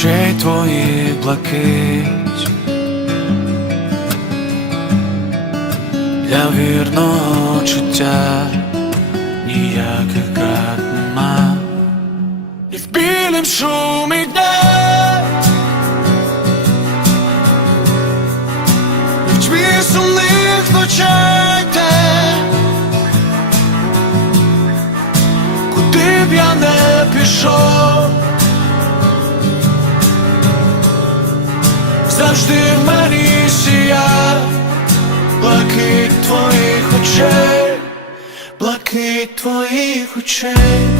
твоїх блакить. Для вірного чуття ніяких карт нема. І в білім шумі дня в тьмі сумних ночей те Куди б я не пішов Завжди в мені сія. Блакить твоїх очей. Блакить твоїх очей